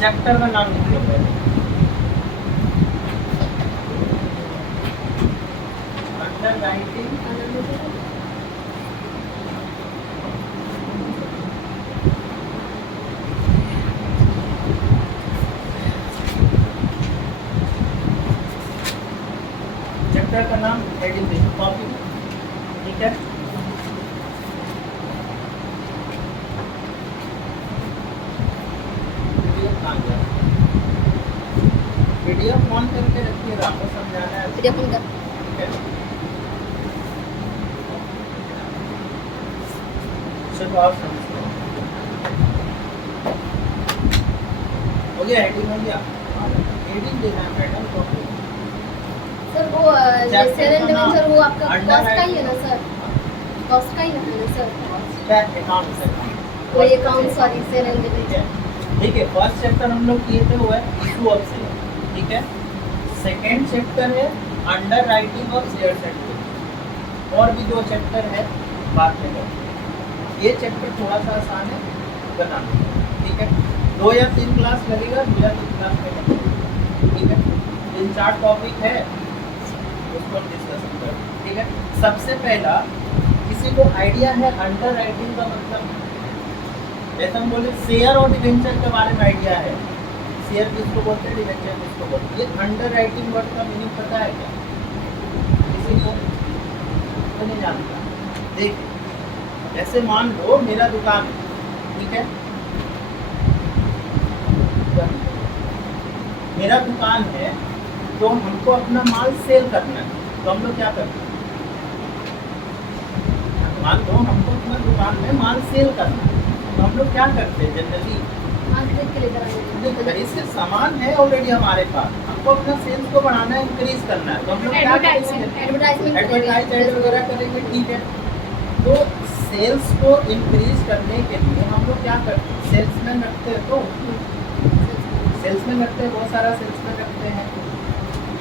Chapter का नाम लिख लो पहले। अंडर राइटिंग चैप्टर का नाम हेडिंग देखो कॉपी, ठीक है। पीडीएफ ऑन करके रखिएगा, आपको समझाना है। पीडीएफ ऑन कर। ठीक है, चलो आप समझो। हो गया, हेडिंग हो गया। हेडिंग देना है मैडम को। सर वो सर एंड सर वो आपका कॉस्ट का ही है ना सर? कॉस्ट का ही ना है सर? क्या अकाउंट से वो अकाउंट सॉरी सर एंड ठीक है। ठीक है, फर्स्ट चैप्टर हम लोग किए थे वो है इशू ऑफ शेयर, ठीक है। सेकंड चैप्टर है under writing of share certificate. और भी दो चैप्टर है बाद में करेंगे। ये चैप्टर थोड़ा सा आसान है बनाना, ठीक है। 2 या 3 क्लास लगेगा, 2 या 3 क्लास में करेंगे, ठीक है। 3-4 टॉपिक है उसको हम डिस्कस करेंगे, ठीक है। सबसे पहला, किसी को आइडिया है अंडर राइटिंग का मतलब? जैसे हम बोले शेयर और डिवेंचर के बारे में आइडिया है। शेयर किसको बोलते हैं, डिवेंचर किसको बोलते हैं? ये अंडर राइटिंग वर्ड का मीनिंग पता है क्या किसी को? तो नहीं जानता। देखिए, जैसे मान लो मेरा दुकान है, ठीक है। मेरा दुकान है तो हमको अपना माल सेल करना है, तो हम लोग क्या करते हैं? मान लो हमको अपना दुकान में माल सेल करना है, तो हम लोग क्या करते हैं जनरली? इससे सामान है ऑलरेडी हमारे पास, हमको अपना सेल्स को बढ़ाना है, इंक्रीज करना है, तो हम लोग क्या करेंगे? एडवर्टाइज वगैरह करेंगे, ठीक है। तो सेल्स को इंक्रीज करने के लिए हम लोग क्या करते हैं? सेल्समैन रखते हैं, तो सेल्समैन रखते हैं, बहुत सारा सेल्समैन रखते हैं।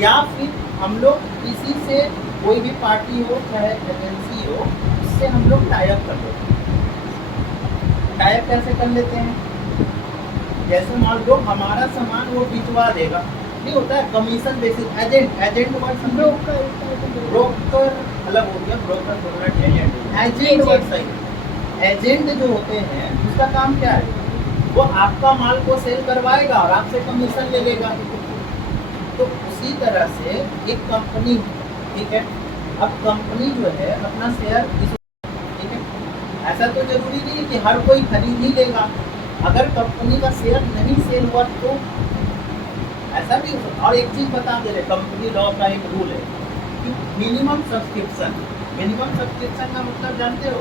या फिर हम लोग किसी से, कोई भी पार्टी हो चाहे एजेंसी हो, उससे हम लोग टाई अप कर लेते हैं। टाई अप कैसे कर लेते हैं? जैसे मान लो हमारा सामान वो बिचवा देगा, नहीं होता है commission basis. Agent word broker अलग हो गया, ब्रोकर बोलना एजेंट। एजेंट वर्ड सही। एजेंट जो होते हैं उसका काम क्या है? वो आपका माल को सेल करवाएगा और आपसे कमीशन ले लेगा। तो उसी तरह से एक कंपनी, ठीक है। अब कंपनी जो है अपना शेयर, ठीक है। ऐसा तो जरूरी नहीं है कि हर कोई खरीद ही लेगा। अगर कंपनी का शेयर नहीं सेल हुआ तो ऐसा भी हो सकता। और एक चीज बता दे रहे, कंपनी लॉ का एक रूल है कि मिनिमम सब्सक्रिप्शन। मिनिमम सब्सक्रिप्शन का मतलब जानते हो?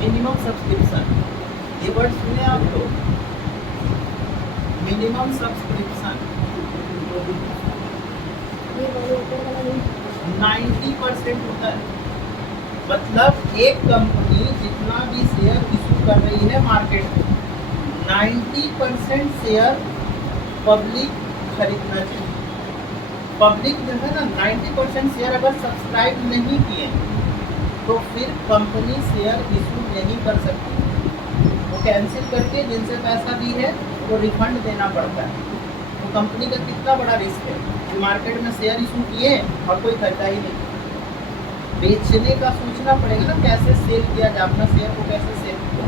मिनिमम सब्सक्रिप्शन, ये वर्ड सुने आप लोग? मिनिमम सब्सक्रिप्शन 90% होता है। मतलब एक कंपनी जितना भी शेयर इशू कर रही है मार्केट में, 90% शेयर पब्लिक खरीदना चाहिए। पब्लिक जो है ना, 90% शेयर अगर सब्सक्राइब नहीं किए तो फिर कंपनी शेयर इशू नहीं कर सकती। वो कैंसिल करके जिनसे पैसा दी है वो रिफंड देना पड़ता है। तो कंपनी का कितना बड़ा रिस्क है कि मार्केट में शेयर इशू किए और कोई करता ही नहीं। बेचने का सोचना पड़ेगा ना, कैसे सेल किया जाए, अपना शेयर को कैसे सेल किया,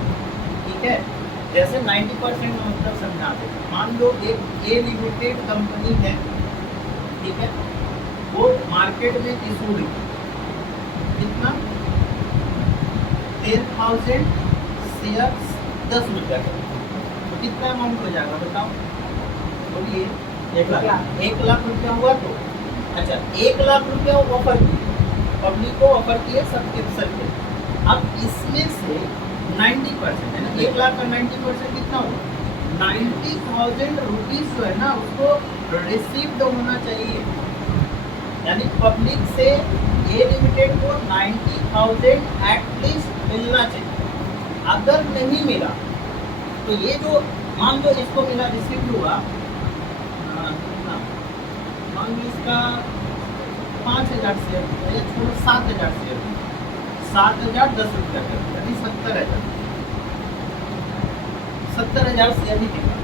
ठीक है। जैसे 90% का मतलब समझा दे। मान लो एक ए लिमिटेड कंपनी है, ठीक है। वो मार्केट में इशू हुई कितना? 10,000 शेयर 10 रुपया का, तो कितना अमाउंट हो जाएगा बताओ? बोलिए। 1 लाख रुपया हुआ तो अच्छा, 1 लाख रुपया ऑफर किए, पब्लिक को ऑफर किए सब्सक्रिप्शन के। अब इसमें से 90% है ना, 1 लाख का 90% कितना हुआ? 90,000 रुपीज जो है ना, उसको रिसीव्ड होना चाहिए। यानी पब्लिक से ए लिमिटेड को 90,000 एटलीस्ट मिलना चाहिए। अगर नहीं मिला तो ये जो मान लो इसको मिला, रिसीव्ड हुआ, मान लो इसका 5,000 शेयर, या छोड़ो 7,000 शेयर, 7,000 10 रुपया कर, यानी 70,000। 70,000 शेयर ही बिका,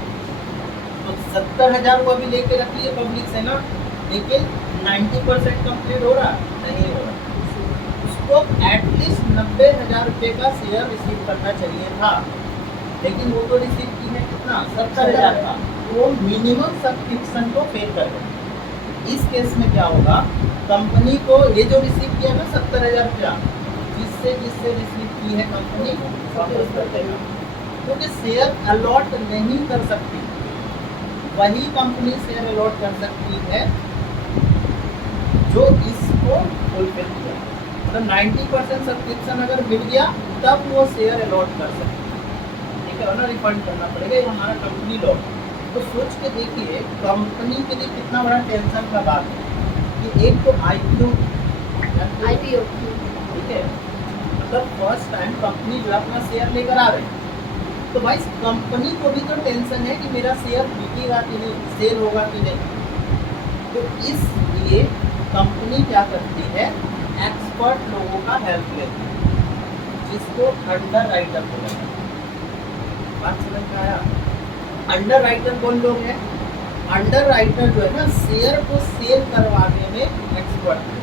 तो 70,000 को अभी लेके रख लिए पब्लिक से ना, लेकिन 90% कंप्लीट हो रहा नहीं हो रहा, उसको एटलीस्ट 90,000 रुपये का शेयर रिसीव करना चाहिए था, लेकिन वो तो रिसीव की है कितना, 70,000 का, वो मिनिमम सब्सक्रिप्शन को पे कर दे। इस केस में क्या होगा, कंपनी को ये जो रिसीव किया ना 70,000 रुपया, जिससे रिसीव की है कंपनी वापस कर देगा, क्योंकि शेयर अलॉट नहीं कर सकती, वही कंपनी शेयर अलॉट कर सकती है जो इसको फुलफिल किया। तो 90% सब्सक्रिप्शन अगर मिल गया तब वो शेयर अलॉट कर सकती है, ठीक है ना, रिफंड करना पड़ेगा, ये हमारा कंपनी लॉ। तो सोच के देखिए कंपनी के लिए कितना बड़ा टेंशन का बात है कि एक तो IPO, ठीक है, मतलब फर्स्ट टाइम कंपनी जो अपना शेयर लेकर आ रही है, तो भाई कंपनी को भी तो टेंशन है कि मेरा शेयर बिकेगा कि नहीं, सेल होगा कि नहीं। तो इसलिए कंपनी क्या करती है, एक्सपर्ट लोगों का हेल्प लेती है, जिसको अंडर राइटर बोला जाता है। बात समझ में आया? अंडर राइटर कौन लोग हैं? अंडर राइटर जो है ना, शेयर को सेल करवाने में एक्सपर्ट है,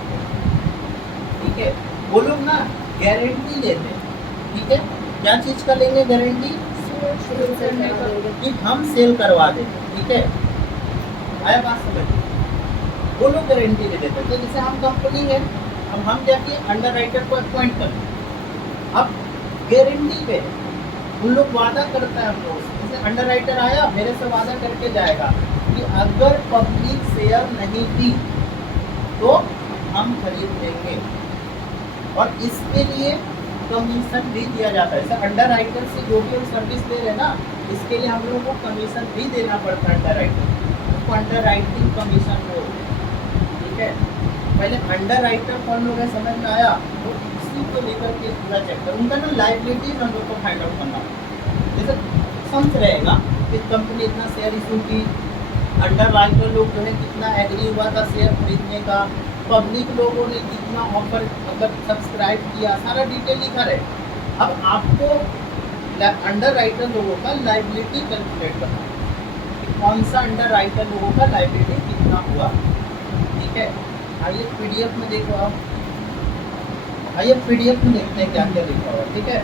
ठीक है। वो लोग ना गारंटी लेते हैं, ठीक है, क्या चीज़ का लेंगे गारंटी, कि हम सेल करवा देंगे, ठीक है, आया बात समझ? वो लोग गारंटी ले लेते हैं। तो जैसे हम कंपनी है, अब हम क्या किए, अंडर राइटर को अपॉइंट कर, अब गारंटी पे उन लोग वादा करता है हम लोग से, जैसे अंडर राइटर आया मेरे से वादा करके जाएगा कि अगर पब्लिक शेयर नहीं दी तो हम खरीद लेंगे, और इसके लिए कमीशन भी दिया जाता है। जैसे अंडर राइटर से जो भी हम सर्विस दे रहे हैं ना, इसके लिए हम लोगों को कमीशन भी देना पड़ता है अंडर राइटर, उसको अंडर राइटिंग कमीशन बोलते हैं, ठीक है। पहले अंडर राइटर कौन लोग है समझ में आया, तो इसी को लेकर के पूरा चैप्टर उनका ना लाइबिलिटीज हम लोग को फाइंड आउट करना, जैसे समझ रहेगा कि कंपनी इतना शेयर इशू की, अंडर राइटर लोग जो है कितना एग्री हुआ था शेयर खरीदने का, पब्लिक लोगों ने कितना ऑफर मतलब सब्सक्राइब किया, सारा डिटेल लिखा रहे। अब आपको अंडर राइटर लोगों का लाइबिलिटी कैलकुलेट करना है कि कौन सा अंडर राइटर लोगों का लाइबिलिटी कितना हुआ, ठीक है। आइए PDF में देखो आप, आइए PDF में देखते हैं क्या क्या लिखा हुआ, ठीक है।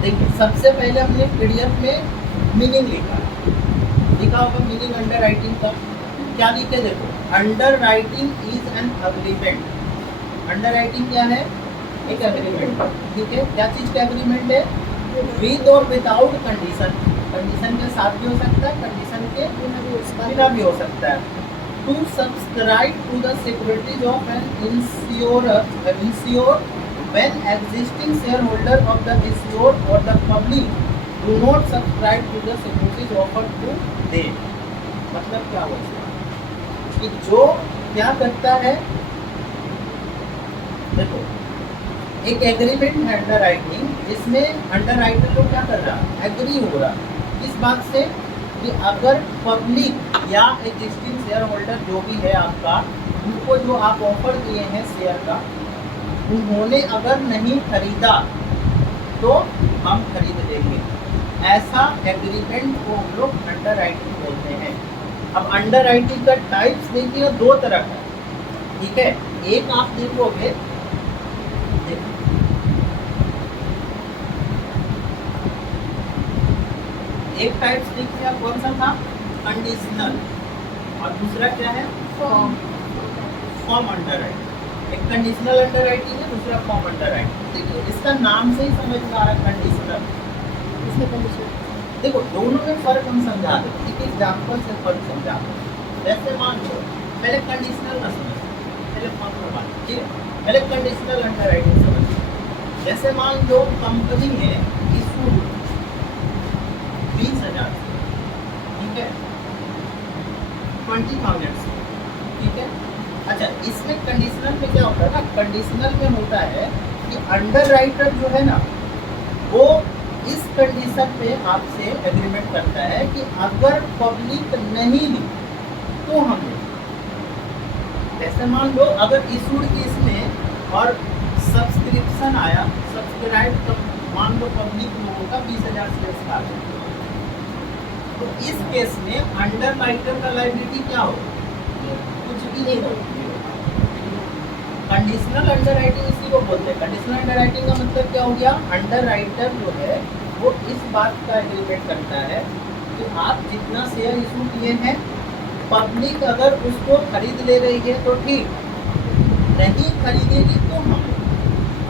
देखिए सबसे पहले हमने PDF में मीनिंग लिखा होगा, मीनिंग अंडर राइटिंग का क्या लिखे, देखो under writing is an agreement. Under writing क्या है, एक एग्रीमेंट, ठीक है। क्या चीज़ का एग्रीमेंट है, विद और विदाउट कंडीशन, कंडीशन के साथ भी हो सकता है, कंडीशन के बिना भी हो सकता है। To subscribe to the securities of an insure when existing shareholder of the issuer or the public do not subscribe to the securities offered to them। मतलब क्या हुआ कि जो क्या करता है, देखो एक एग्रीमेंट है अंडर राइटिंग, इसमें अंडर राइटर लोग क्या कर रहा है, एग्री हो रहा इस बात से कि अगर पब्लिक या एग्जिस्टिंग शेयर होल्डर जो भी है आपका, उनको जो आप ऑफर दिए हैं शेयर का, उन्होंने अगर नहीं खरीदा तो हम खरीद लेंगे, ऐसा एग्रीमेंट को हम लोग अंडर राइटिंग बोलते हैं। अब अंडर राइटिंग का टाइप्स देखिए दो तरह का, ठीक है। एक आप देखोगे, एक टाइप्स देखिए आप कौन सा था, कंडीशनल, और दूसरा क्या है, फॉर्म अंडर राइटिंग। एक कंडीशनल अंडर राइटिंग है, दूसरा फॉर्म अंडर राइटिंग। देखिए इसका नाम से ही समझ में आ रहा है कंडीशनल, इसमें कंडीशनल। देखो दोनों में फर्क हम समझा दें, एक एग्जाम्पल से फर्क समझा दें। जैसे मान लो पहले कंडीशनल ना समझ, पहले फॉर्म का बात, ठीक है, पहले कंडीशनल अंडर राइटिंग समझ। जैसे मान लो कंपनी है इशू 20,000, ठीक है, 20,000, ठीक है। अच्छा इसमें कंडीशनल में क्या होता है ना, कंडीशनल में होता है कि अंडर राइटर जो है ना, वो इस कंडीशन पे आपसे एग्रीमेंट करता है कि अगर पब्लिक नहीं ली तो हम जैसे मान लो अगर इशूड केस में और सब्सक्रिप्शन आया, सब्सक्राइब मान लो पब्लिक लोगों का 20,000 शेयर्स का है, तो इस केस में अंडर राइटर का लायबिलिटी क्या हो? कुछ भी नहीं हो। कंडीशनल अंडर राइटिंग इसी को बोलते हैं। कंडीशनल अंडर राइटिंग का मतलब क्या हो गया? अंडर राइटर जो है वो इस बात का एग्रीमेंट करता है कि आप जितना शेयर इशू किए हैं, पब्लिक अगर उसको खरीद ले रही है तो ठीक, नहीं खरीदेगी तो हम।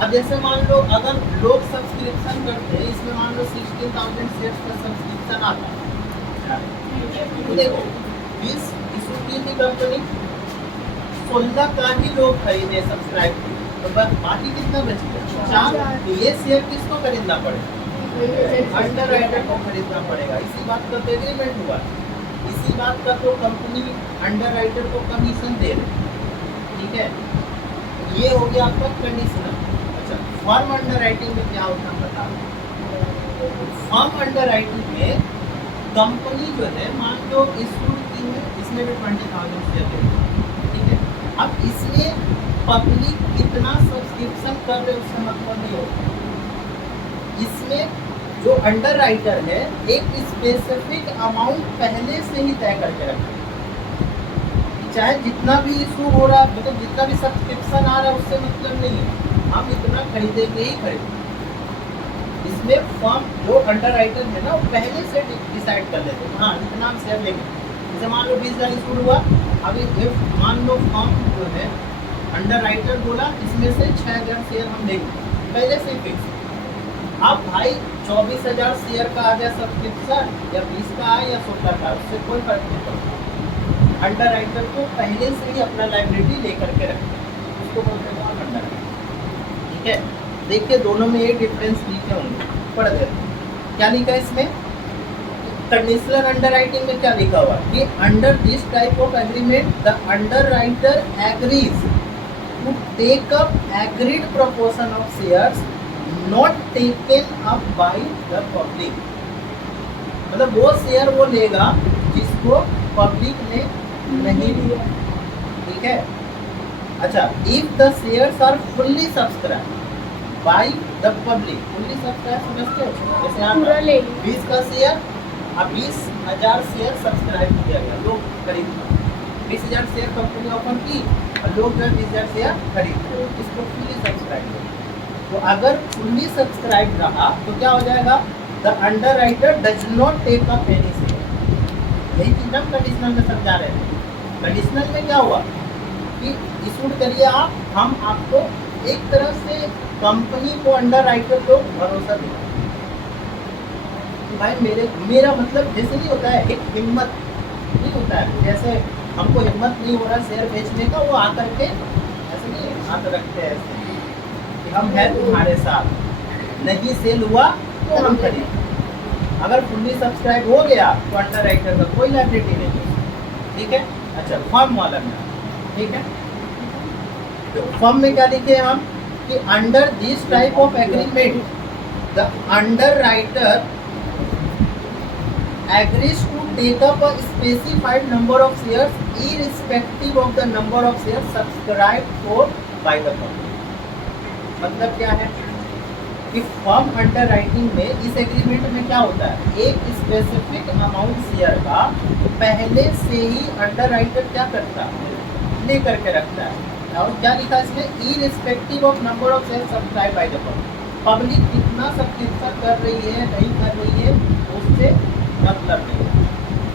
अब जैसे मान लो अगर लोग सब्सक्रिप्शन करते हैं, इसमें मान लो 16,000 शेयर्स का सब्सक्रिप्शन आता है, तो देखो 20 इशू की थी कंपनी, 16 का ही लोग खरीदे सब्सक्राइब किए, तो बस बाकी कितना बच गया? 4। तो ये शेयर किसको खरीदना पड़ेगा? अंडर राइटर को खरीदना पड़ेगा। इसी बात का तो एग्रीमेंट हुआ, इसी बात का तो कंपनी अंडर राइटर को कमीशन दे रही, ठीक है। ये हो गया आपका कंडीशनल। अच्छा, फर्म अंडर राइटिंग में क्या होता है बता। फर्म अंडर राइटिंग में कंपनी जो है मान लो इशू की है, इसमें भी 20,000 शेयर है, ठीक है। अब इसमें पब्लिक कितना सब्सक्रिप्शन कर रहे उससे मतलब नहीं होता। इसमें जो अंडर राइटर है एक स्पेसिफिक अमाउंट पहले से ही तय करके रखते हैं, चाहे जितना भी इशू हो रहा, मतलब जितना भी सब्सक्रिप्शन आ रहा है उससे मतलब नहीं है, हम इतना खरीदेंगे ही खरीदेंगे। इसमें फर्म जो अंडर राइटर है ना वो पहले से डिसाइड कर लेते हैं, हाँ इतना हम शेयर लेंगे। जैसे मान लो 20,000 इशू हुआ, अभी मान लो फर्म जो है अंडर राइटर बोला इसमें से 6,000 शेयर हम लेंगे, पहले से ही फिक्स। अब भाई 24,000 शेयर का आ गया सब्सक्रिप्शन, या 20 का आए या 16 का, उससे कोई फर्क नहीं पड़ता। अंडर राइटर को पहले से ही अपना लायबिलिटी लेकर के रखते हैं, उसको बोलते हैं अंडर राइटर, ठीक है। देखिए दोनों में एक डिफरेंस लिखे होंगे, पढ़ देते हैं। क्या लिखा है इसमें? कंडीशनल अंडर राइटिंग में क्या लिखा हुआ कि under this type of agreement the underwriter agrees to take up agreed proportion of shares not taken up by the public. मतलब वो शेयर वो लेगा जिसको पब्लिक ने नहीं लिया, ठीक है। अच्छा, if the shares are fully subscribe by the public, fully subscribe समझते हो? जैसे यहाँ 20 का शेयर, अब 20,000 शेयर सब्सक्राइब किया गया, लोग खरीद 20,000 शेयर कंपनी ओपन की और लोग जो है 20,000 शेयर खरीद, इसको फुल्ली सब्सक्राइब। तो अगर फुल्ली सब्सक्राइब रहा तो क्या हो जाएगा? The underwriter does not take up any share. यही चीज हम कंडीशनल में समझा रहे थे। कंडीशनल में क्या हुआ कि इशू करिए आप, हम आपको एक तरह से कंपनी को अंडर राइटर को भरोसा दिला कि भाई मेरा मतलब जैसे नहीं होता है, एक हिम्मत नहीं होता है, जैसे हमको हिम्मत नहीं हो रहा शेयर बेचने का, वो आकर के ऐसे नहीं हाथ रखते हैं ऐसे कि हम हैं तुम्हारे साथ, नहीं सेल हुआ तो हम खरीदें। अगर फुल्ली सब्सक्राइब हो गया तो अंडर राइटर का कोई लायबिलिटी नहीं है, ठीक है। अच्छा, फर्म वाला में, ठीक है। तो फर्म में क्या लिखे हम कि under this type of agreement the under writer agrees to take up a specified number of shares irrespective of the number of shares subscribed for by the public। मतलब क्या है कि फर्म अंडर राइटिंग में इस agreement में क्या होता है, एक स्पेसिफिक अमाउंट शेयर का पहले से ही अंडर राइटर क्या करता है, ले करके रखता है। और क्या लिखा है इसमें? Irrespective of number of share subscribe by the public कितना सब्सक्रिप्शन कर रही है नहीं कर रही है उससे मतलब नहीं,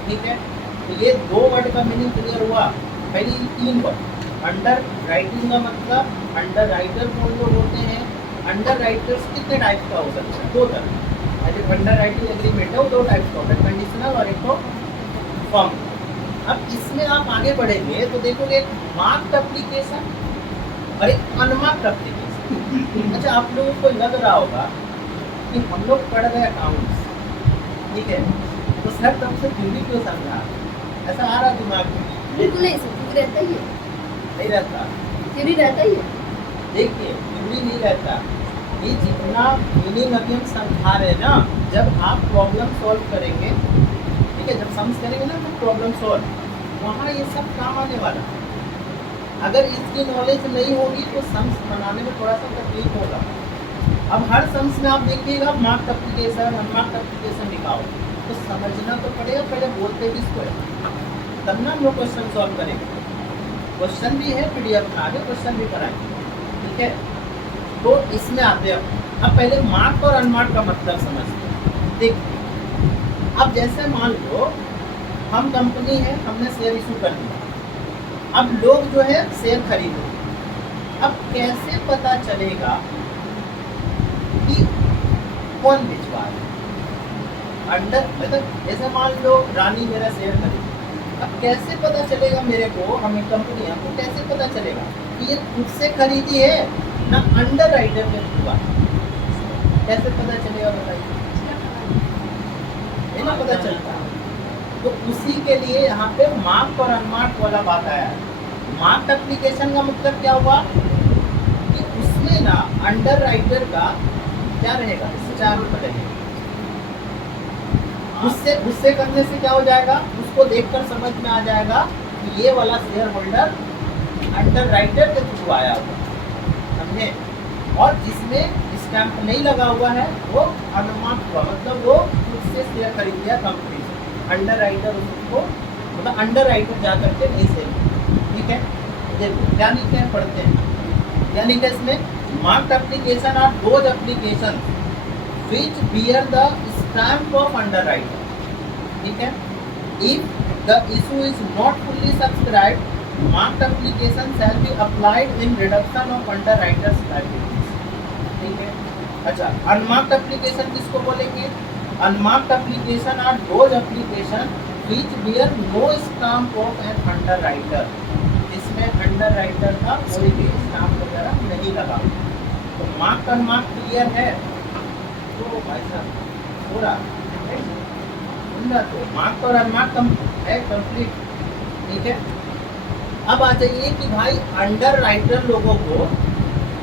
ठीक है। तो ये 2 वर्ड का मीनिंग क्लियर हुआ। पहली 3 वर्ड अंडर राइटिंग का मतलब, अंडर राइटर कौन लोग होते हैं, अंडर राइटर्स कितने टाइप का हो सकता है? 2 तरह। जो अंडर राइटिंग एग्रीमेंट है वो 2 टाइप का होता है, कंडीशनल और एक तो फर्म। अब इसमें आप आगे बढ़ेंगे तो देखोगे एक मार्क्ड एप्लीकेशन और एक अनमार्क्ड एप्लीकेशन। अच्छा, आप लोगों को लग रहा होगा कि हम लोग पढ़ रहे अकाउंट्स, ठीक है, तो सर तब से थ्योरी क्यों समझा, ऐसा आ रहा दिमाग में? बिल्कुल नहीं सर, थ्योरी रहता ही है, नहीं रहता, थ्योरी रहता ही है। देखिए थ्योरी नहीं रहता, ये जितना मीनिंग अभी हम समझा रहे हैं ना, जब आप प्रॉब्लम सॉल्व करेंगे, ठीक है, जब समझ करेंगे ना तो प्रॉब्लम सॉल्व, वहाँ ये सब काम आने वाला। अगर इसकी नॉलेज नहीं होगी तो सम्स बनाने में थोड़ा सा तकलीफ होगा। अब हर सम्स में आप देखिएगा मार्क्ड एप्लीकेशन, अनमार्क्ड एप्लीकेशन लिखा हो, तो समझना तो पड़ेगा पहले बोलते किसको है, तब ना हम लोग क्वेश्चन सॉल्व करेंगे। क्वेश्चन भी है, पीडीएफ में आगे क्वेश्चन भी कराएंगे, ठीक है। तो इसमें आते हैं अब पहले मार्क और अनमार्क का मतलब समझते हैं। देखिए अब जैसे मान लो हम कंपनी है, हमने शेयर इशू कर दिया, अब लोग जो है शेयर खरीदो, अब कैसे पता चलेगा कि कौन भिजवा है अंडर, मतलब जैसे मान लो रानी मेरा शेयर खरीद, अब कैसे पता चलेगा मेरे को, हमें कंपनी हमको कैसे पता चलेगा कि ये खुद से खरीदी है ना अंडर राइटर में हुआ, कैसे पता चलेगा बताइए, ये ना पता चलता। तो उसी के लिए यहाँ पे मार्क और अनमार्क वाला बात आया है। मार्क एप्लीकेशन का मतलब क्या हुआ कि उसमें ना अंडर राइटर का क्या रहेगा, स्टैम्प रहेगा। उससे करने से क्या हो जाएगा, उसको देखकर समझ में आ जाएगा कि ये वाला शेयर होल्डर अंडर राइटर के थ्रू आया हुआ, समझे। और जिसमें स्टैम्प नहीं लगा हुआ है वो अनमार्क हुआ, मतलब वो खुद से शेयर खरीद लिया कंपनी से, अंडर राइटर उसको, मतलब अंडर राइटर जा करके नहीं सेल, ठीक है। देखो क्या लिखे हैं, पढ़ते हैं, यानी कि इसमें marked application are those application which bear the stamp of underwriter, ठीक है। If the issue is not fully subscribed, marked application shall be applied in reduction of underwriter's liabilities, ठीक है। अच्छा, unmarked application किसको बोलेंगे, unmarked application are those application which bear no stamp of an underwriter, इसमें underwriter का कोई भी stamp वगैरह नहीं लगा। तो मार्क अनमार्क क्लियर है, तो भाई साहब पूरा तो मार्क और अनमार्क है कंप्लीट, ठीक है। अब आ जाइए कि भाई अंडर राइटर लोगों को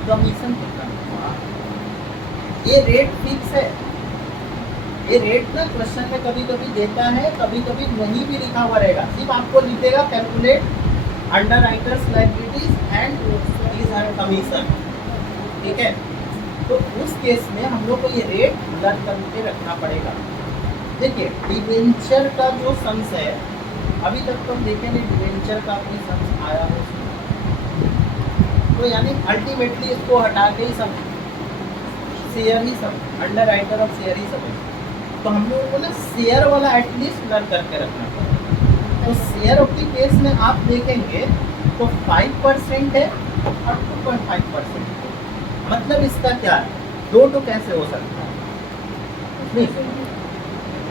कमीशन कितना, ये रेट फिक्स है, ये रेट ना क्वेश्चन में कभी कभी देता है, कभी कभी नहीं भी लिखा हुआ रहेगा, सिर्फ आपको लिखेगा calculate under writers liabilities and fees and commission, ठीक है। तो उस केस में हम लोग को ये रेट लर्न करके रखना पड़ेगा। देखिए डिवेंचर का जो सम्स है, अभी तक तो हम देखें नहीं डिवेंचर का कोई सम्स आया हो, तो यानी अल्टीमेटली इसको हटा के ही सब शेयर ही सब, अंडर राइटर और शेयर ही सब है। तो हम लोगों को ना शेयर वाला एटलीस्ट लर्न करके रखना पड़ेगा। तो शेयर के केस में आप देखेंगे तो 5% है और 2.5%, मतलब इसका क्या है, दो तो कैसे हो सकता है।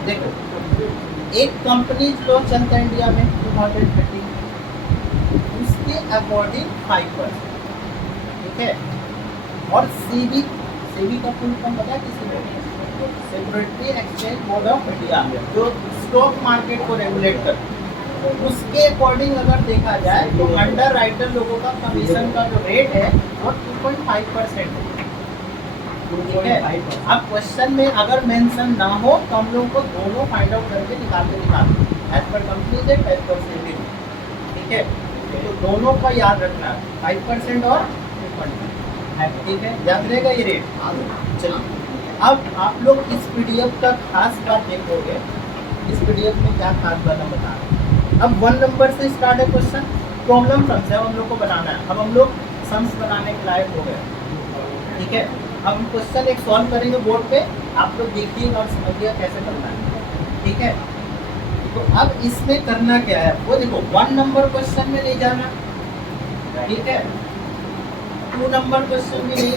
देखो एक कंपनी जो चलता है इंडिया में 2030, उसके अकॉर्डिंग 5%, ठीक है। और सेबी का फुल फॉर्म पता है किसी को, security exchange board of India, जो स्टॉक मार्केट को रेगुलेट करती है, उसके अकॉर्डिंग अगर देखा जाए तो अंडर राइटर लोगों का कमीशन का जो रेट है वो 2.5% है, ठीक है। अब क्वेश्चन में अगर मेंशन ना हो तो हम लोग को दोनों फाइंड आउट करके निकालते एज पर कंपनी से 5%, ठीक है। तो दोनों का याद रखना, 5% और 2.5, ठीक है, याद रहेगा ये रेट। चलिए अब आप लोग इस पीडीएफ का खास बात देखोगे, इस पीडीएफ में क्या खास बात हम बता रहे हैं। अब 1 नंबर से स्टार्ट है क्वेश्चन, प्रॉब्लम सम्स है, हम लोग को बनाना है। अब हम लोग सम्स बनाने के लायक हो गए, ठीक है। अब हम क्वेश्चन एक सॉल्व करेंगे बोर्ड पे, आप लोग देखिएगा और समझिएगा कैसे करना है, ठीक है। तो अब इसमें करना क्या है वो देखो, 1 नंबर क्वेश्चन में नहीं जाना, ठीक है, 2 नंबर क्वेश्चन में नहीं।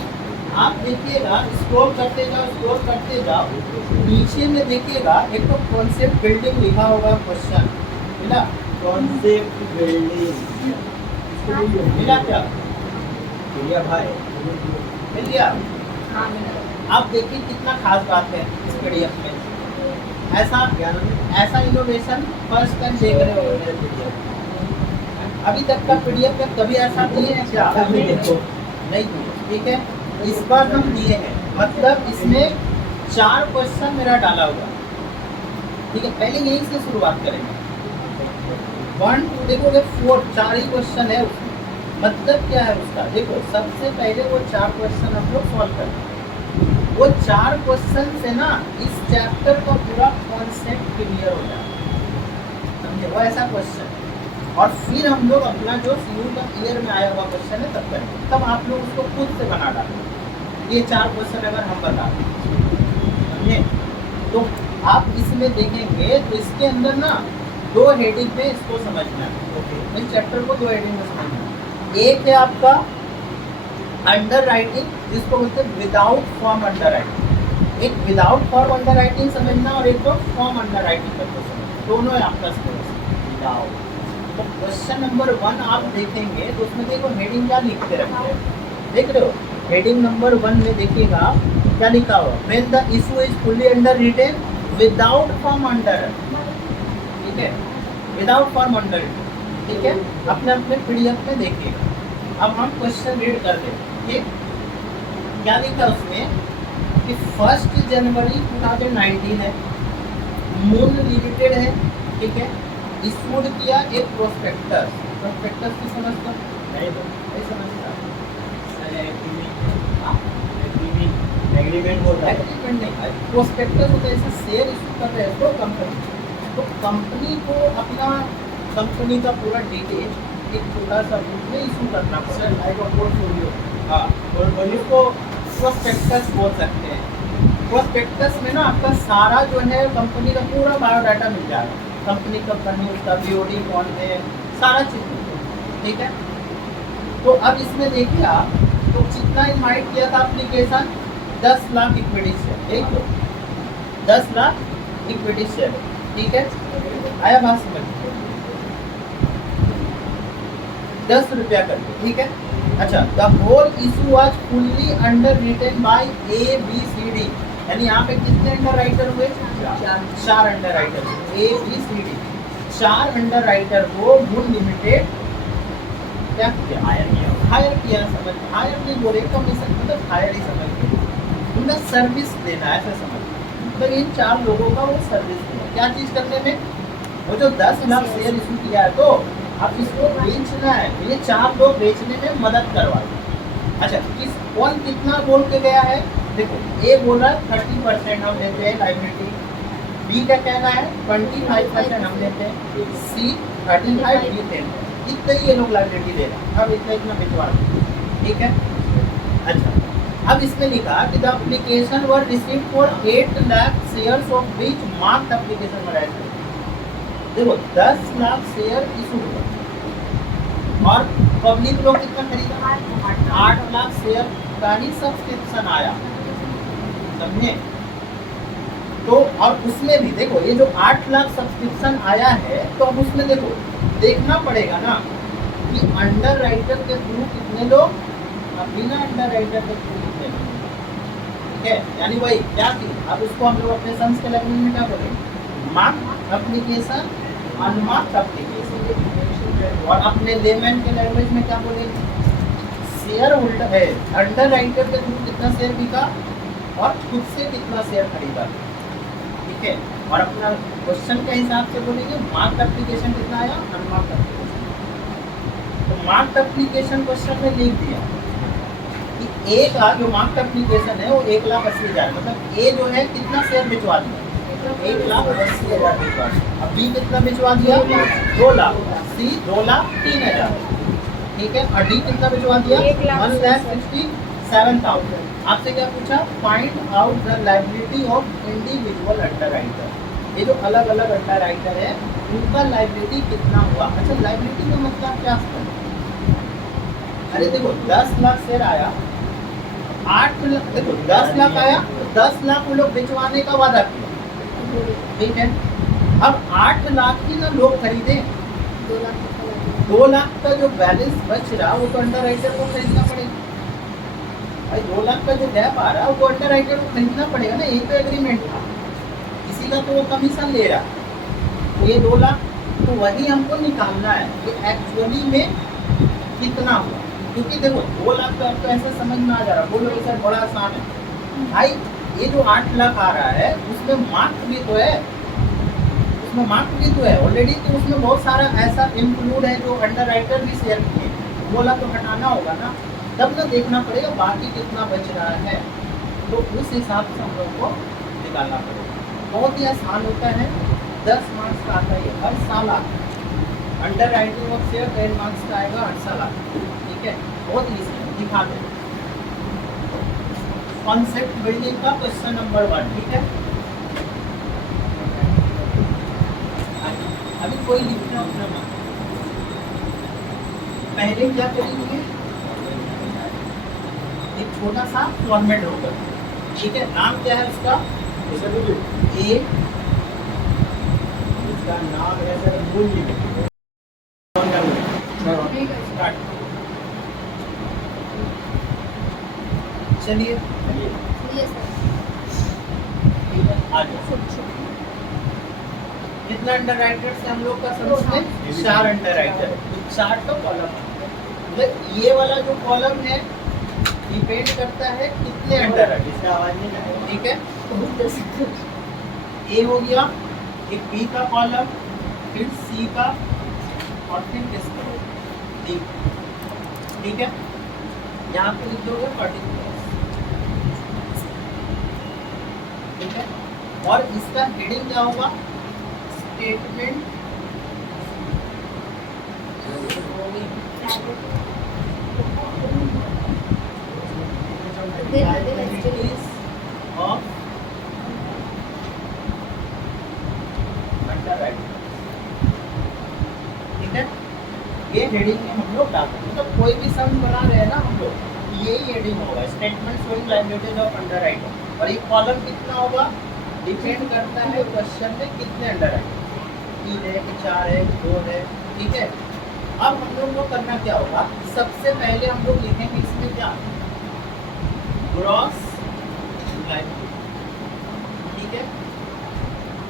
आप देखिएगा स्क्रॉल करते जाओ, नीचे में देखिएगा एक तो कॉन्सेप्ट बिल्डिंग लिखा होगा क्वेश्चन, मिला कॉन्सेप्ट बिल्डिंग, मिला क्या, मिलिया भाई, मिल गया। आप देखिए कितना खास बात है इस पीडीएफ में, ऐसा इनोवेशन फर्स्ट टाइम देख रहे हो। अभी तक का पीडीएफ में कभी ऐसा दिए हैं क्या, नहीं, ठीक है। इस बार हम दिए हैं, मतलब इसमें 4 क्वेश्चन मेरा डाला हुआ, ठीक है। पहले यहीं से शुरुआत करेंगे, 1 2 देखोगे 4 ही क्वेश्चन है उसमें। मतलब क्या है उसका, देखो सबसे पहले वो 4 क्वेश्चन हम लोग सॉल्व करेंगे, वो 4 क्वेश्चन से ना इस चैप्टर का पूरा कॉन्सेप्ट क्लियर हो जाए, समझे? वो ऐसा क्वेश्चन, और फिर हम लोग अपना जो CU का ईयर में आया हुआ क्वेश्चन है तब करेंगे, तब आप लोग उसको खुद से बना डालें। ये 4 क्वेश्चन अगर हम बता दें, समझे? तो आप इसमें देखेंगे तो इसके अंदर ना 2 हेडिंग पे इसको समझना है। ओके, इस चैप्टर को 2 हेडिंग में समझना है। एक है आपका अंडर राइटिंग, जिसको बोलते हैं विदाउट फॉर्म अंडर राइटिंग। एक विदाउट फॉर्म अंडर राइटिंग समझना और एक तो फॉर्म अंडर राइटिंग करके समझना, दोनों है आपका विदाउट। तो क्वेश्चन नंबर 1 आप देखेंगे तो उसमें देखो हेडिंग क्या लिखते रखते हैं, देख रहे हो? हेडिंग नंबर 1 में देखिएगा क्या लिखा हुआ, when the issue is fully underwritten without form under, ठीक है? विदाउट फॉर्म अंडर, ठीक है? अपने अपने PDF में देखिएगा। अब हम क्वेश्चन रीड कर दें, ठीक? क्या लिखा उसमें कि 1 जनवरी 2019 है, मून लिमिटेड है, ठीक है? इशूड किया एक प्रोस्पेक्टस। प्रोस्पेक्टस की समझता नहीं, तो नहीं समझता, एग्रीमेंट होता है, एग्रीमेंट नहीं, प्रोस्पेक्टस होता है, जैसे शेयर इशू कर रहे हैं तो कंपनी, तो कंपनी को अपना कंपनी का पूरा डिटेल एक छोटा सा बुक में इशू करना पड़ता है, लाइक पोर्टफोलियो। हाँ, पोर्टफोलियो को प्रोस्पेक्टस बोल सकते हैं। प्रोस्पेक्टस में ना आपका सारा जो है कंपनी का पूरा बायोडाटा मिल जाएगा, कंपनी कब बनी, उसका BOD कौन है, सारा चीज़ मिलता है, ठीक है? तो अब इसमें देखिए आप, तो कितना इन्वाइट किया था एप्लीकेशन, 10 लाख इक्विटी शेयर, देख लो 10 लाख इक्विटी शेयर, ठीक है? आया बात समझ, 10 रुपया करके, ठीक है? अच्छा, the whole issue was fully underwritten by ABCD, यानी यहाँ पे कितने अंडर राइटर हुए? 4 underwriter, ABCD 4 underwriter को मून लिमिटेड क्या किया? हायर किया, समझ? हायर नहीं बोले, कमीशन मतलब हायर ही समझ गए, उन्हें सर्विस देना है, ऐसा समझ। तो इन 4 लोगों का वो सर्विस दिया, क्या चीज़ करने में? वो जो 10 लाख शेयर इशू किया है, तो अब इसको बेचना है, ये 4 लोग बेचने में मदद करवाए। अच्छा, कौन कितना बोल के गया है? देखो, ए बोला 30% हम देते हैं लाइबिलिटी, बी का कहना है 25% हम देते हैं, सी 35, डी 10, इतना ही ये लोग लाइबिलिटी दे रहे हैं। अब इतना भिजवा दो, ठीक है? अच्छा, अब इसमें लिखा कि the application were received for 8 lakh shares of which marked application were एड। देखो 10 लाख शेयर इशू हुआ और पब्लिक लोग कितना खरीदा? 8 लाख शेयर का ही सब्सक्रिप्शन आया, समझे? तो और उसमें भी देखो ये जो 8 लाख सब्सक्रिप्शन आया है, तो अब उसमें देखो देखना पड़ेगा ना कि अंडर राइटर के थ्रू कितने लोग, बिना अंडर राइटर के थ्रू कितने लोग, ठीक है? यानी वही क्या थी, अब उसको हम लोग अपने संस के लैंग्वेज में क्या बोलेंगे? मार्क एप्लीकेशन, अनमार्क एप्लीकेशन, और अपने लेमैन के लैंग्वेज में क्या बोलेंगे? शेयर होल्डर है, अंडर राइटर के थ्रू कितना शेयर बिका और खुद से कितना शेयर खरीदा, ठीक है? और अपना क्वेश्चन के हिसाब से बोलेंगे मार्क एप्लीकेशन कितना आया, अनमार्क एप्लीकेशन। तो मार्क एप्लीकेशन क्वेश्चन में लिख दिया कि ए का जो मार्क एप्लीकेशन है वो 1,80,000, मतलब ए जो है कितना शेयर भिजवा दिया, 1,80,000 भिजवा दिया। अब बी कितना भिजवा दिया? 2 लाख, सी 2,03,000, ठीक है? और डी कितना भिजवा दिया? 1,67,000। आपसे क्या पूछा? Find out the liability of individual under writer. ये जो अलग अलग अंडर राइटर है उनका लायबिलिटी कितना हुआ। अच्छा, लायबिलिटी का मतलब क्या है? अरे देखो 10 लाख शेयर आया, 8 लाख, देखो 10 लाख आया तो 10 लाख वो लोग बेचवाने का वादा किया, ठीक है? अब 8 लाख ही ना लोग खरीदे, 2 लाख का जो बैलेंस बच रहा वो तो अंडर राइटर को खरीदना पड़ेगा भाई। 2 लाख का जो गैप आ रहा है वो अंडर राइटर को खरीदना पड़ेगा ना, एक तो एग्रीमेंट था, किसी का तो वो कमीशन ले रहा, तो ये 2 लाख तो वही हमको निकालना है कि एक्चुअली में कितना हुआ। क्योंकि देखो 2 लाख तो आपको ऐसे समझ में आ जा रहा, बोलो सर बड़ा आसान है भाई, ये जो 8 लाख आ रहा है उसमें मार्क भी तो है, उसमें मार्क भी तो है ऑलरेडी, तो उसमें बहुत सारा ऐसा इंक्लूड है जो अंडर राइटर भी शेयर किए, 2 लाख तो हटाना होगा ना, तब ना देखना पड़ेगा बाकी कितना बच रहा है, तो उस हिसाब से हम लोग को निकालना पड़ेगा। बहुत ही आसान होता है, 10 मार्क्स का आता है, हर साल आता है। Under writing of share 10 marks का आएगा, हर साल आता है। ठीक है, बहुत ईजी है, दिखा दें। कॉन्सेप्ट बिल्डिंग का क्वेश्चन नंबर 1। ठीक है, अभी कोई लिखना उतना मत, पहले क्या करेंगे, एक छोटा सा फॉर्मेट होगा। ठीक है, नाम क्या है उसका, ए, इसका नाम है सर मूल्य। स्टार्ट, चलिए यस सर। आ जाओ। कितना अंडर राइटर से हम लोग का समझते हैं, 4 अंडर राइटर, तो 4 तो कॉलम है। ये वाला जो कॉलम है डिपेंड करता है कितने अंडर राइटर, इसका आवाज नहीं आएगा। ठीक है, ए हो गया, एक बी का कॉलम, फिर सी का, और फिर किसका डी। ठीक है, यहाँ पे लिख दोगे पर्टिकुलर। ठीक है, और इसका हेडिंग क्या होगा, स्टेटमेंट ऑफ अंडर राइटर। ठीक है, ये हेडिंग में हम लोग डालते हैं, मतलब कोई भी सम बना रहे हैं ना हम लोग, यही हेडिंग होगा, statement showing liabilities of under writer. और ये कॉलम कितना होगा, डिपेंड करता है क्वेश्चन में कितने अंडर राइटर, 3 है कि 4 है, 2 है। ठीक है, अब हम लोग को करना क्या होगा, सबसे पहले हम लोग लिखेंगे इसमें क्या, ग्रॉस लायबिलिटी। ठीक है,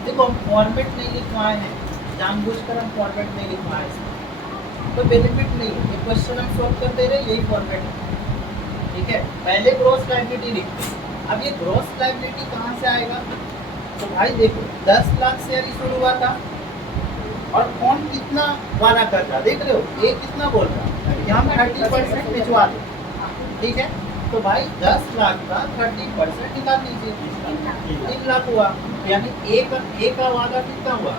देखो हम फॉर्मेट नहीं लिखवाए हैं, जानबूझकर हम फॉर्मेट नहीं लिखवाए इसमें, तो बेनिफिट नहीं है। ये क्वेश्चन हम सॉल्व कर दे रहे, यही फॉर्मेट है। ठीक है, पहले ग्रॉस लायबिलिटी लिखते हैं। अब ये ग्रॉस लायबिलिटी कहाँ से आएगा, तो भाई देखो 10 लाख शेयर इशू हुआ था, और कौन कितना वादा कर रहा, देख रहे हो, ये कितना बोल रहा, यहाँ 30% भिजवा दो। ठीक है, तो भाई 10 लाख का 30% निकाल लीजिए, 3 लाख हुआ, यानी ए का वादा कितना हुआ,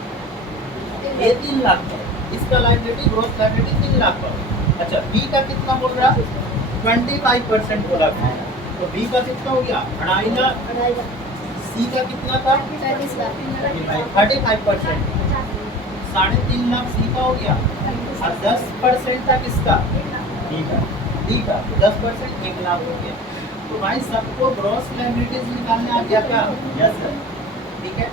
ये 3 लाख का, इसका लायबिलिटी ग्रॉस लायबिलिटी 3 लाख का। अच्छा, बी का कितना बोल रहा, 25% बोला था, तो बी का कितना हो गया, 2.5 लाख। सी का कितना था, 35%, 3.5 लाख सी का हो गया, और 10% था किसका, डी का, 10% 1 लाख हो गया। तो भाई सबको ग्रॉस लायबिलिटीज निकालने आ गया क्या, यस सर। ठीक है,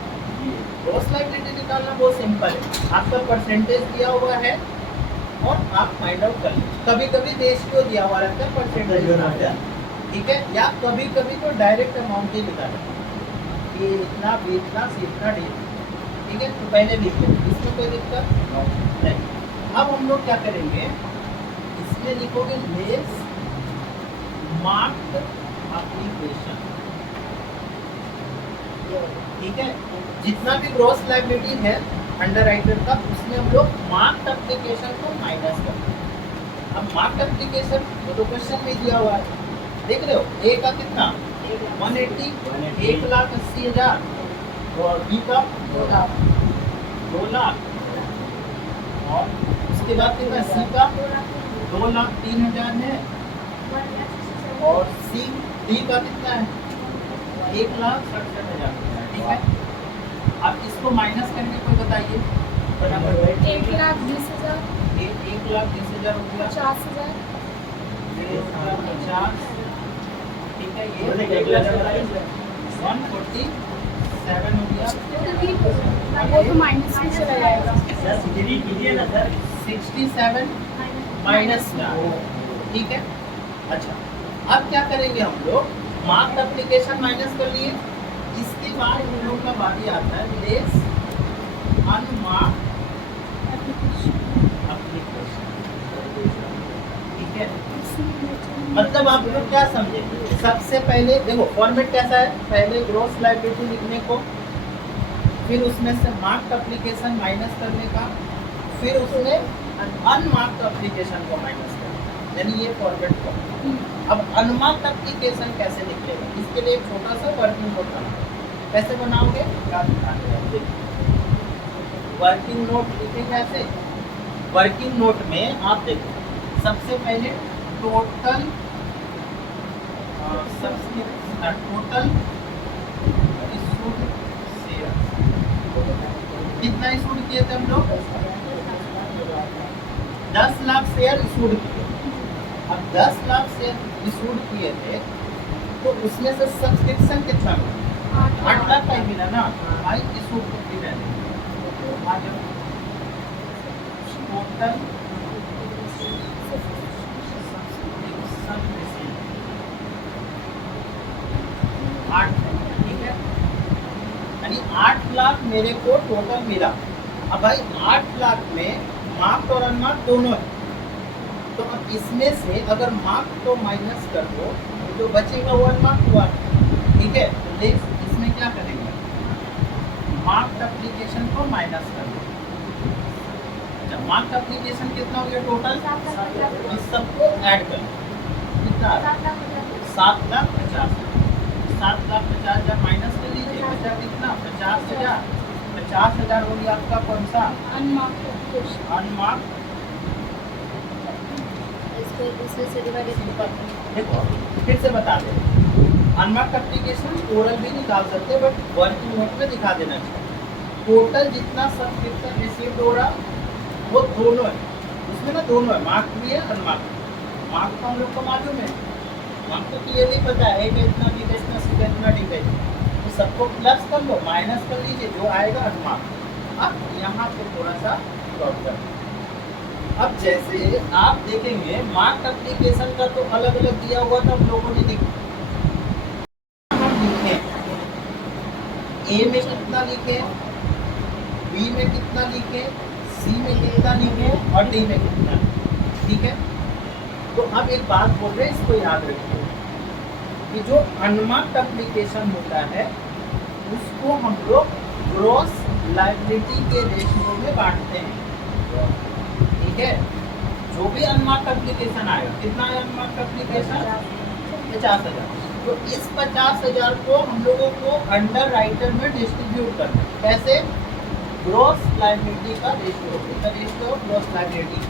ग्रॉस लायबिलिटी निकालना बहुत सिंपल है, आपका परसेंटेज दिया हुआ है और आप फाइंड आउट कर लीजिए। कभी कभी रेशियो दिया हुआ रहता है, परसेंटेज। ठीक है, या कभी कभी तो डायरेक्ट अमाउंट ही निकाला, ये इतना, बी इतना, सी इतना, डी। ठीक है, तो पहले लिख लेंगे, इसमें कोई दिक्कत नहीं। अब हम लोग क्या करेंगे, इसमें लिखोगे लेस मार्क्ड एप्लीकेशन। ठीक है, जितना भी ग्रॉस लायबिलिटी है अंडर राइटर का, उसमें हम लोग मार्क्ड एप्लीकेशन को माइनस करते हैं। अब मार्क्ड एप्लीकेशन तो क्वेश्चन में दिया हुआ है, देख रहे हो, ए का कितना 180, 1,80,000, और बी का 2 लाख, और उसके बाद कितना, सी का 2,03,000 है, और सी डी का कितना है, 1,67,000। ठीक है, अब इसको माइनस करके कोई बताइए, 1,20,000, 1,20,000 हो गया, 50,000, 50। ठीक है, ये 147 हो गया, वो तो माइनस में चला जाएगा। 67 माइनस में। ठीक है, अच्छा अब क्या करेंगे हम लोग, मार्क्ड एप्लीकेशन माइनस कर लिए, इसके बाद हम लोग का बारी आता है लेस अनमार्क्ड एप्लीकेशन। ठीक है, मतलब आप लोग क्या समझे, सबसे पहले देखो फॉर्मेट कैसा है, पहले ग्रॉस लायबिलिटी लिखने को, फिर उसमें से मार्क्ड एप्लीकेशन माइनस करने का, फिर उसमें अनमार्क्ड एप्लीकेशन को माइनस करना। यानी ये फॉरवर्ड फॉर्म। अब अनमार्क्ड एप्लीकेशन कैसे निकलेगा, इसके लिए एक छोटा सा वर्किंग नोट बनाओ। कैसे बनाओगे, क्या दिखाते हैं, वर्किंग नोट लिखेंगे ऐसे। वर्किंग नोट में आप देखो सबसे पहले टोटल टोटल इशूड शेयर, कितना इशूड किए थे हम लोग, 10 लाख शेयर इशूड किए। अब 10 लाख शेयर इशूड किए थे तो उसमें से सब्सक्रिप्शन कितना मिला, 8 लाख का ही मिला ना। भाई इशूड कितनी रहने टोटल सब्सक्रिप्शन रिसीव 8, ठीक है, यानी 8 लाख मेरे को टोटल मिला। अब भाई 8 लाख में मार्क्ड और अनमार्क्ड दोनों है, तो अब इसमें से अगर मार्क्ड को माइनस कर दो तो जो बचेगा वो अनमार्क्ड हुआ, ठीक है। तो नेक्स्ट इसमें क्या करेंगे, मार्क्ड एप्लीकेशन को माइनस कर दो। अच्छा, मार्क्ड एप्लीकेशन कितना हो गया टोटल, इस सबको ऐड कर कितना, 7,50,000। 7,50,000 माइनस कर लीजिए, बचा कितना, 50,000। 50,000 हो गया आपका कौन सा, अनमार्क्ड। देखो फिर से बता दें, अनमार्क्ड एप्लीकेशन ओरल भी निकाल सकते हैं, बट वर्किंग नोट में दिखा देना चाहिए। टोटल जितना सब्सक्रिप्शन रिसीव्ड हो रहा वो दोनों है, उसमें ना दोनों है, मार्क्ड भी है अनमार्क्ड। मार्क्ड तो हम लोग को मालूम है, मार्क्ड तो क्लियरली पता है, ए का इतना, बी का इतना, सी का इतना, डी का इतना, तो सबको प्लस कर लो, माइनस कर लीजिए, जो आएगा अनमार्क्ड। अब यहाँ पे थोड़ा सा प्रॉब्लम, अब जैसे आप देखेंगे मार्क्ड एप्लीकेशन का तो अलग अलग दिया हुआ था, हम लोगों ने लिखा, हम लिखे ए में कितना लिखे, बी में कितना लिखे, सी में कितना लिखे और डी में कितना, ठीक है। तो अब एक बात बोल रहे हैं, इसको याद रखिए कि जो अनमार्क्ड एप्लीकेशन होता है उसको हम लोग ग्रॉस लायबिलिटी के रेशियो में बांटते हैं, ठीक है। जो भी अनमार्क्ड एप्लीकेशन आएगा, कितना है अनमार्क्ड एप्लीकेशन, 50,000। तो इस 50,000 को हम लोगों को अंडर राइटर में डिस्ट्रीब्यूट करना है, कैसे, ग्रॉस लायबिलिटी का ratio, gross liability,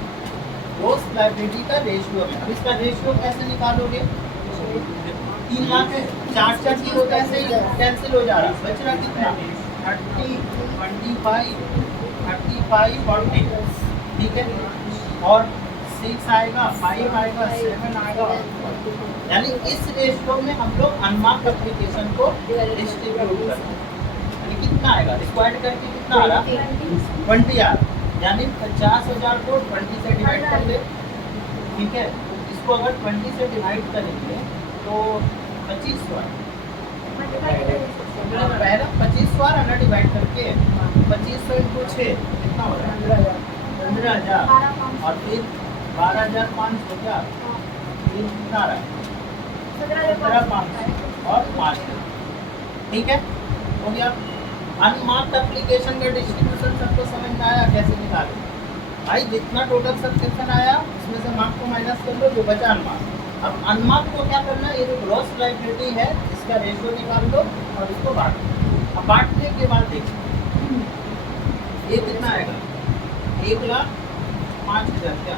gross liability का रेशियो में। अब इसका रेशियो कैसे निकालोगे, 3 लाख है, 4 जीरो कैसे कैंसिल हो जा रहा, बच रहा कितना, 30, 25, 35, 40, ठीक है। और 6 आएगा, 5 आएगा, 7 आएगा, यानी इस रेशियो में हम लोग अनमार्क्ड एप्लीकेशन को डिस्ट्रीब्यूट करते हैं। यानी कितना आएगा, रिक्वायर्ड करके कितना आ रहा, 20 आ रहा, यानी 50,000 को 20 से डिवाइड कर दे, ठीक है। इसको अगर 20 से डिवाइड करेंगे तो 25 पहला 25 ना डिवाइड करके 2500 इंटू 6 कितना हो रहा है, 15,000, और फिर 12,500 क्या, फिर कितना रहा है, 17,500 और 5, ठीक है, हो गया। अनमार्क्ड एप्लीकेशन का डिस्ट्रीब्यूशन सबको समझ में आया, कैसे निकालें भाई, जितना टोटल सब्सक्रिप्शन आया उसमें से मार्क्स को माइनस कर लो, जो बचा अनमार्क्ड। अब अनमार्क्ड को क्या करना है, ये जो ग्रॉस लायबिलिटी है इसका रेशियो निकाल लो और इसको बांट दो। अब बांटने के बाद देखिए ये कितना आएगा, 1,05,000 क्या,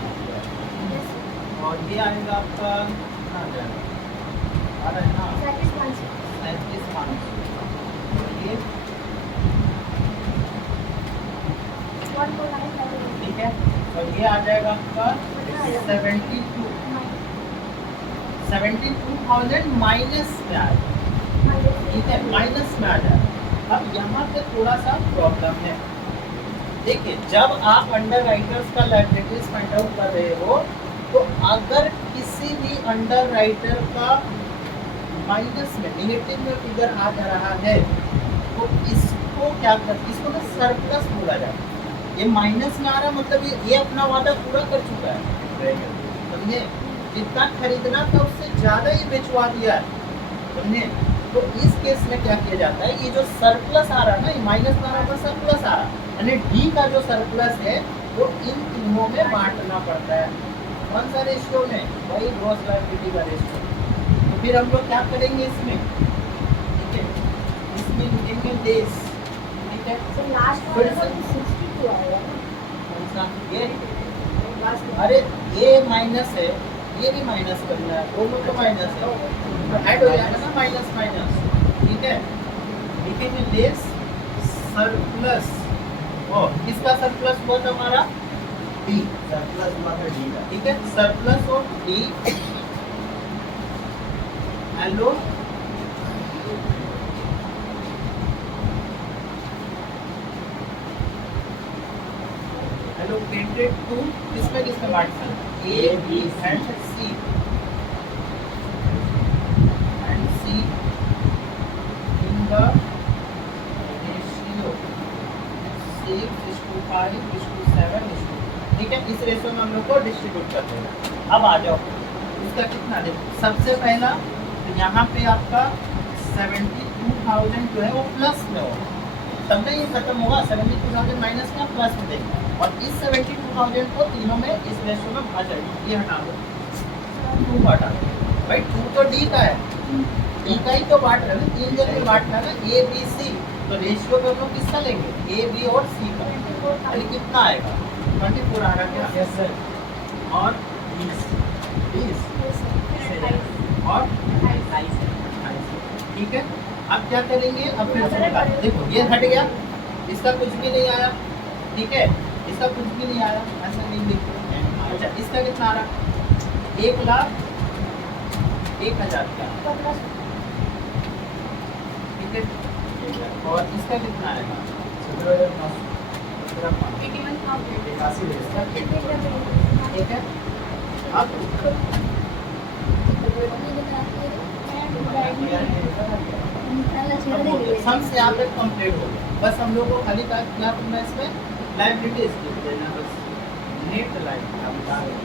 और ये आएगा आपका कितना आ जाएगा, आ रहा है ना 37,500, ये ठीक है। और ये आ जाएगा आपका 72,000 माइनस में आ जाएगा, ठीक है, माइनस में आ जाएगा। अब यहाँ पे थोड़ा सा प्रॉब्लम है, देखिए जब आप अंडर राइटर्स का लायबिलिटीज फाइंड आउट कर रहे हो तो अगर किसी भी अंडर राइटर का माइनस में, निगेटिव में फिगर आ जा रहा है तो इसको क्या कर, इसको ना सरप्लस बोला जाता है। ये माइनस में आ रहा मतलब ये अपना वादा पूरा कर चुका है, समझे, जितना खरीदना था उससे ज़्यादा ही बेचवा दिया है, समझे। तो इस केस में क्या किया जाता है, ये जो सरप्लस आ रहा है ना, ये माइनस में आ रहा है, सरप्लस आ रहा है, यानी डी का जो सरप्लस है वो इन तीनों में बांटना पड़ता है, कौन सा रेशियो में? वही ग्रॉस लायबिलिटी का रेशियो। तो फिर हम लोग क्या करेंगे इसमें, ठीक है, इसमें लिखेंगे डेज, ठीक है। सर लास्ट फिर वाला से- तो 62 आएगा ना। कौन सा? ये लास्ट अरे ये माइनस है, ये भी माइनस करना है, दोनों तो माइनस है, तो ऐड हो जाएगा ना माइनस माइनस, ठीक है। लिखेंगे लेस सरप्लस, और किसका सरप्लस हुआ था हमारा? डी, सरप्लस हुआ था डी का। ठीक है, सरप्लस ऑफ डी एलो allocated to किसमें किसमें बांटना है? A, B and C in the ratio 6:5:7, ठीक है। इस रेशियो में हम लोग को डिस्ट्रीब्यूट कर देना। अब आ जाओ इसका कितना देखो, सबसे पहला तो यहाँ पे आपका 72,000 जो है वो प्लस में होगा, तब तक ये खत्म होगा। 72,000 माइनस में प्लस में देंगे, और इस 72,000 को तीनों में इस रेशियो में भाग जाएगी। ये हटा दो, 2 को हटा दो भाई, 2 तो डी का है, डी का ही तो बांट रहे हैं, 3 जन में बांटना है ना, ए बी सी। तो रेशियो पे हम लोग किसका लेंगे? ए बी और सी का। अरे कितना आएगा? 24 आ रहा क्या? Yes sir. और 20 और 28, ठीक है। अब क्या करेंगे? अब फिर से निकाल, देखो ये हट गया, इसका कुछ भी नहीं आया, ठीक है, इसका कुछ भी नहीं आया, ऐसा नहीं लिखो। अच्छा इसका कितना आ रहा? 1,01,000 का, ठीक है। और इसका कितना आएगा? 81,000 इसका 81, ठीक है। अब सम से यहाँ पे कंप्लीट हो गया, बस हम लोग को खाली क्या करना है इसमें? लायबिलिटीज लिख देना बस, नेट लायबिलिटी।